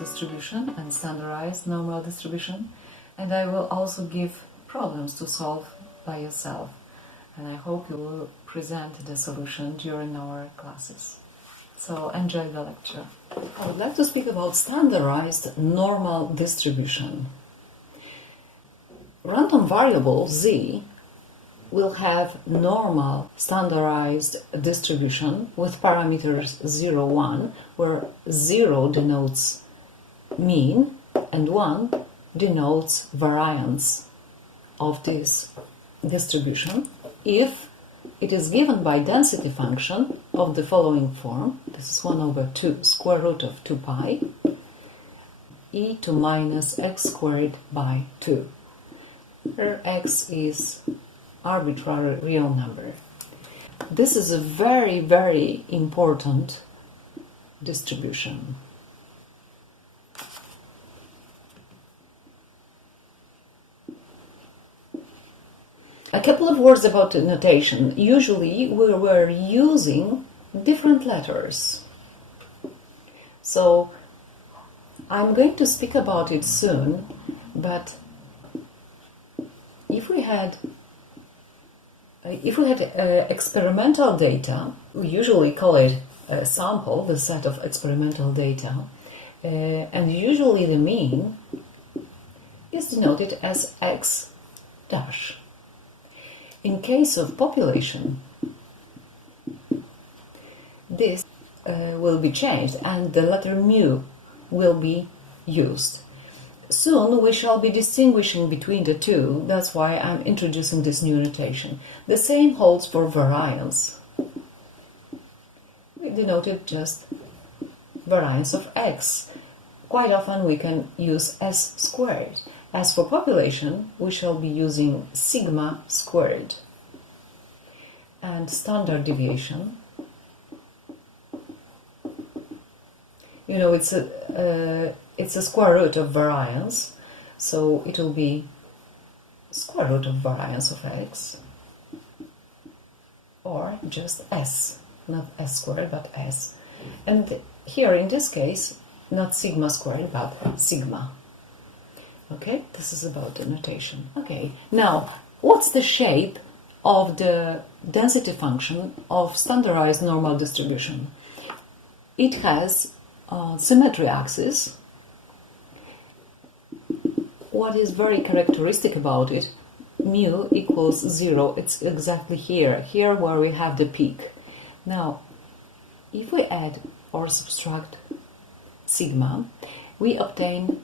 distribution and standardized normal distribution, and I will also give problems to solve by yourself, and I hope you will present the solution during our classes. So enjoy the lecture. I would like to speak about standardized normal distribution. Random variable z will have normal standardized distribution with parameters 0, 1, where 0 denotes mean and 1 denotes variance of this distribution if it is given by density function of the following form. This is 1 over 2 square root of 2 pi e to minus x squared by 2, where x is arbitrary real number. This is a very, very important distribution. A couple of words about the notation. Usually we were using different letters. So I'm going to speak about it soon, but if we had experimental data, we usually call it a sample, the set of experimental data, and usually the mean is denoted as x dash. In case of population, this will be changed and the letter mu will be used. Soon we shall be distinguishing between the two, that's why I'm introducing this new notation. The same holds for variance. We denoted just variance of x. Quite often we can use s squared. As for population, we shall be using sigma squared. And standard deviation, you know, it's a square root of variance, so it will be square root of variance of x, or just s, not s squared, but s. And here, in this case, not sigma squared, but sigma. Okay, this is about the notation. Okay, now, what's the shape of the density function of standardized normal distribution? It has symmetry axis. What is very characteristic about it, mu equals 0, it's exactly here where we have the peak. Now, if we add or subtract sigma, we obtain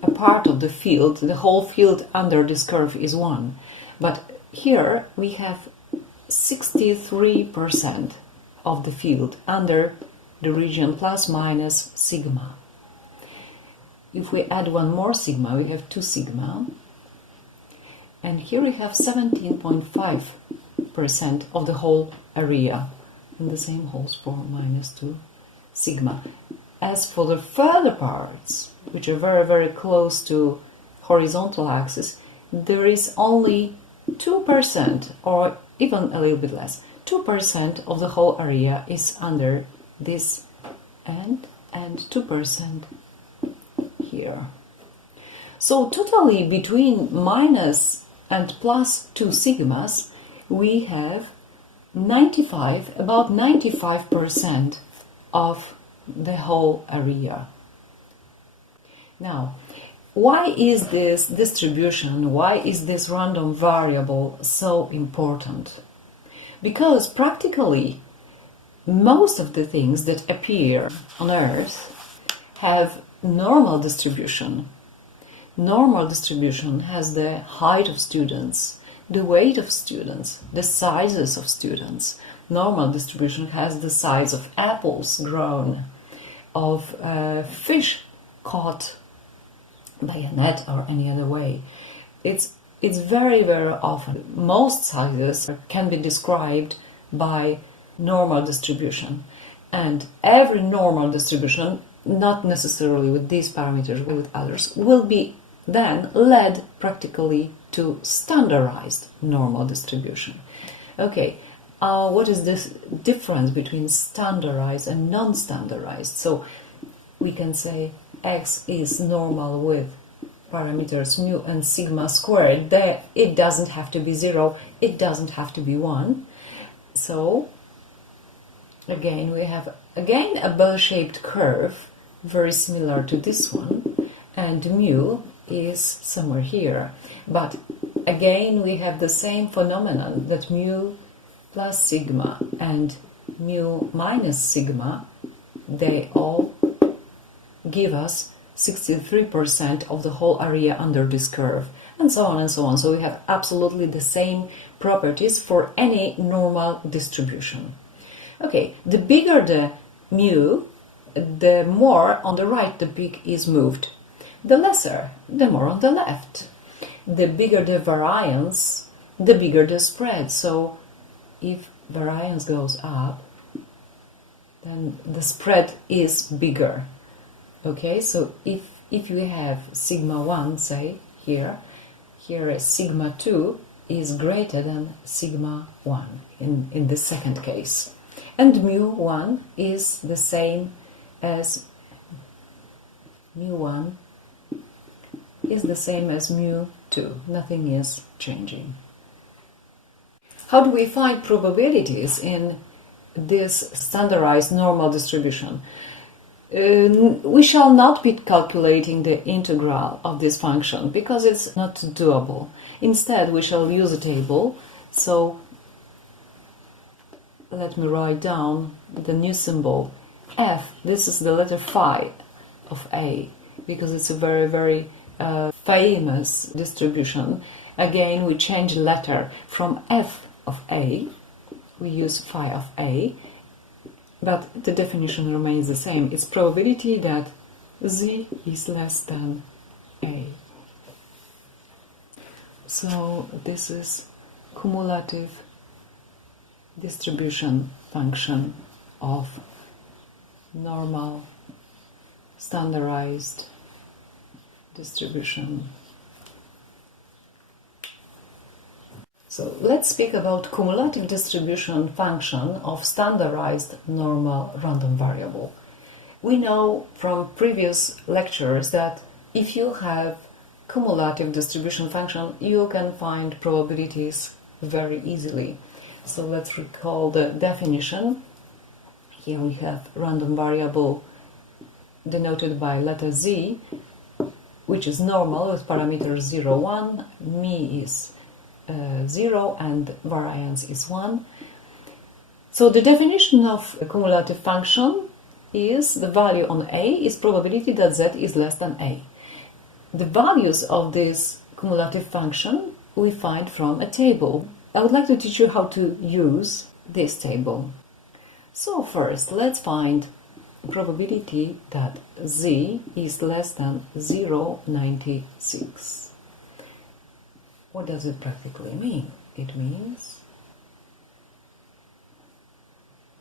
a part of the field. The whole field under this curve is 1. But here we have 63% of the field under the region plus minus sigma. If we add one more sigma, we have 2 sigma. And here we have 17.5% of the whole area. And the same holds for minus 2 sigma. As for the further parts, which are very, very close to horizontal axis, there is only 2%, or even a little bit less. 2% of the whole area is under this end, and 2% here. So totally between minus and plus 2 sigmas, we have about 95% of the whole area. Now, why is this distribution, why is this random variable so important? Because practically most of the things that appear on Earth have normal distribution. Normal distribution has the height of students, the weight of students, the sizes of students. Normal distribution has the size of apples grown, of fish caught by a net or any other way. It's very, very often. Most sizes can be described by normal distribution. And every normal distribution, not necessarily with these parameters, but with others, will be then led practically to standardized normal distribution. Okay, what is this difference between standardized and non-standardized? So we can say x is normal with parameters mu and sigma squared, there it doesn't have to be 0, it doesn't have to be 1. So again we have a bell-shaped curve very similar to this one, and mu is somewhere here. But again we have the same phenomenon, that mu plus sigma and mu minus sigma, they all give us 63% of the whole area under this curve, and so on and so on. So we have absolutely the same properties for any normal distribution. Okay, the bigger the mu, the more on the right the peak is moved. The lesser, the more on the left. The bigger the variance, the bigger the spread. So if variance goes up, then the spread is bigger. Okay, so if you have sigma 1, say, here is sigma 2 is greater than sigma 1 in the second case. And mu 1 is the same as mu 1 is the same as mu 2. Nothing is changing. How do we find probabilities in this standardized normal distribution? We shall not be calculating the integral of this function because it's not doable. Instead, we shall use a table. So let me write down the new symbol f. This is the letter phi of a, because it's a very, very famous distribution. Again, we change letter from f of a, we use phi of a, but the definition remains the same. It's probability that z is less than a. So this is cumulative distribution function of normal standardized distribution. So let's speak about cumulative distribution function of standardized normal random variable. We know from previous lectures that if you have cumulative distribution function, you can find probabilities very easily. So let's recall the definition. Here we have random variable denoted by letter z, which is normal with parameters 0, 1, mi is 0 and variance is 1. So the definition of a cumulative function is the value on a is probability that z is less than a. The values of this cumulative function we find from a table. I would like to teach you how to use this table. So first, let's find probability that z is less than 0.96. What does it practically mean? It means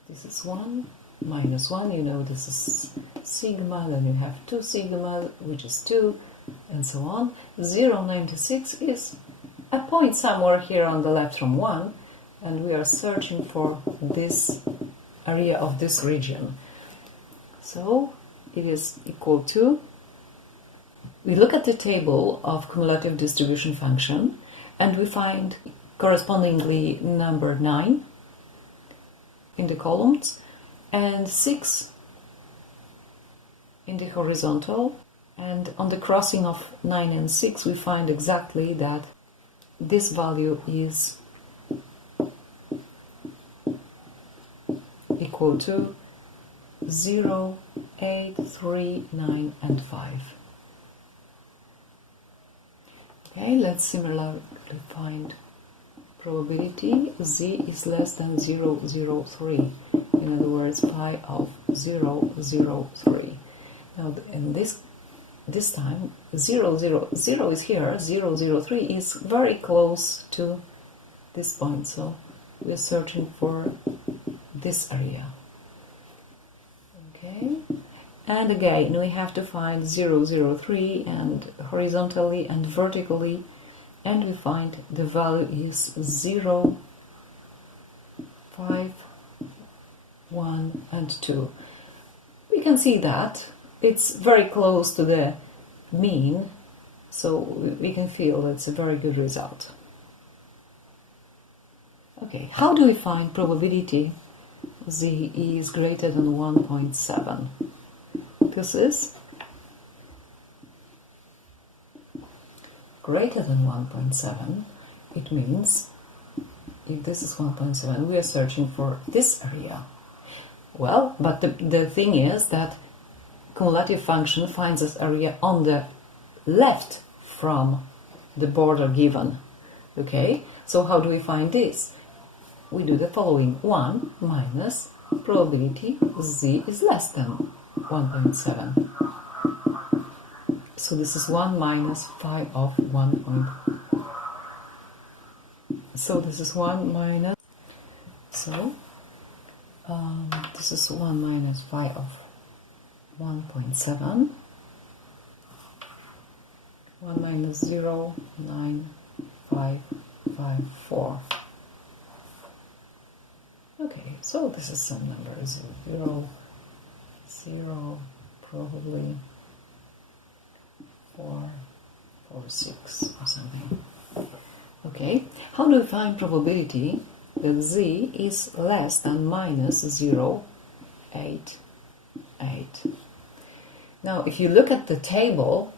this is 1 minus 1, you know this is sigma, then you have 2 sigma, which is 2, and so on. 0.96 is a point somewhere here on the left from 1, and we are searching for this area of this region. So it is equal to, we look at the table of cumulative distribution function and we find correspondingly number 9 in the columns and 6 in the horizontal, and on the crossing of 9 and 6 we find exactly that this value is equal to 0, 8, 3, 9 and 5. Okay, let's similarly find probability z is less than 0.03. In other words, phi of 0.03. Now, in this time, 0.00 is here, 0.03 is very close to this point, so we're searching for this area. Okay, and again we have to find 0.03 and horizontally and vertically, and we find the value is 0, 5, 1 and 2. We can see that it's very close to the mean, so we can feel it's a very good result. Okay, how do we find probability z is greater than 1.7? This is greater than 1.7. It means if this is 1.7, we are searching for this area. Well, but the thing is that cumulative function finds this area on the left from the border given. Okay, so how do we find this? We do the following: 1 minus probability z is less than 1.7. So this is 1 minus phi of 1. So this is 1 minus, so this is 1 minus phi of 1.7, 1 minus 0, 9, 5, 5, 4. Okay, so this is some number, 0, 0, probably 4, 4, 6 or something. Okay, how do we find probability that z is less than minus 0, 8, 8? Now, if you look at the table,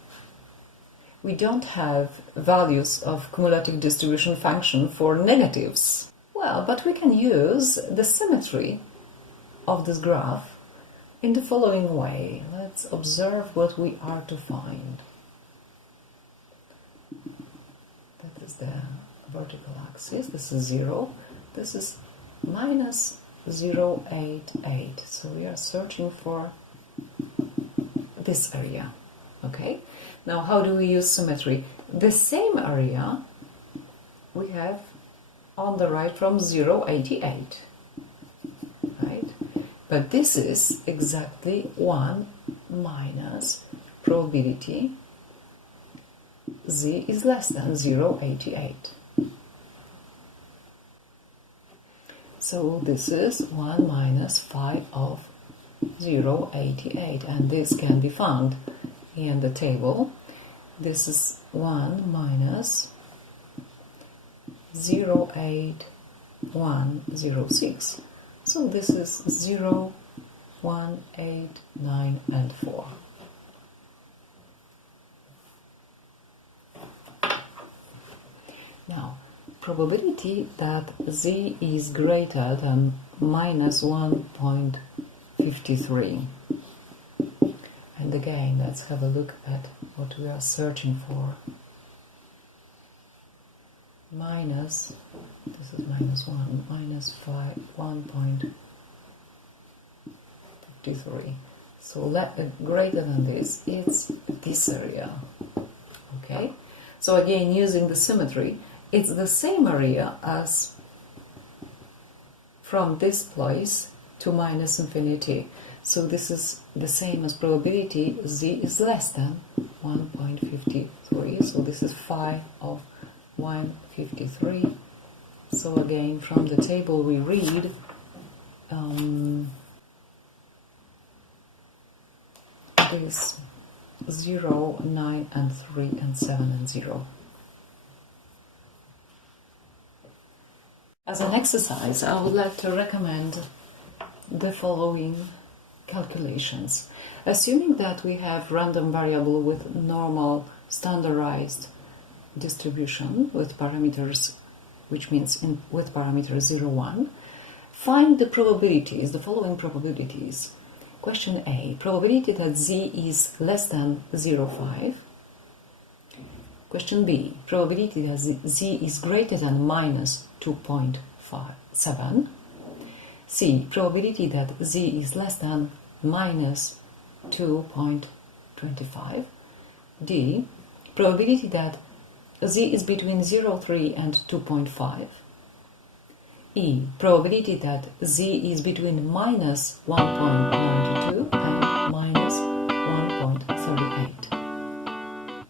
we don't have values of cumulative distribution function for negatives. Well, but we can use the symmetry of this graph in the following way. Let's observe what we are to find. That is the vertical axis. This is 0. This is minus 0, 8, 8. So we are searching for this area. Okay? Now, how do we use symmetry? The same area we have on the right from 0, 88. Right? But this is exactly 1 minus probability z is less than 0, 88. So this is 1 minus phi of 0, 88, and this can be found in the table. This is 1 minus 0, 8, 1, 0, 6. So this is 0, 1, 8, 9, and 4. Now, probability that z is greater than minus 1.53. And again, let's have a look at what we are searching for. Minus, this is minus 1, minus 5, 1.53. So greater than this, it's this area. Okay? So again, using the symmetry, it's the same area as from this place to minus infinity. So this is the same as probability z is less than 1.53. So this is phi of 1.53. So again, from the table we read this 0, 9, and 3, and 7, and 0. As an exercise, I would like to recommend the following calculations. Assuming that we have random variable with normal standardized distribution with parameters, which means with parameter 0, 1, find the probabilities, the following probabilities. Question A, probability that z is less than 0.5. Question B, probability that z is greater than minus 2.7. C, probability that z is less than minus 2.25. D, probability that z is between 0.3 and 2.5. E, probability that z is between minus 1.92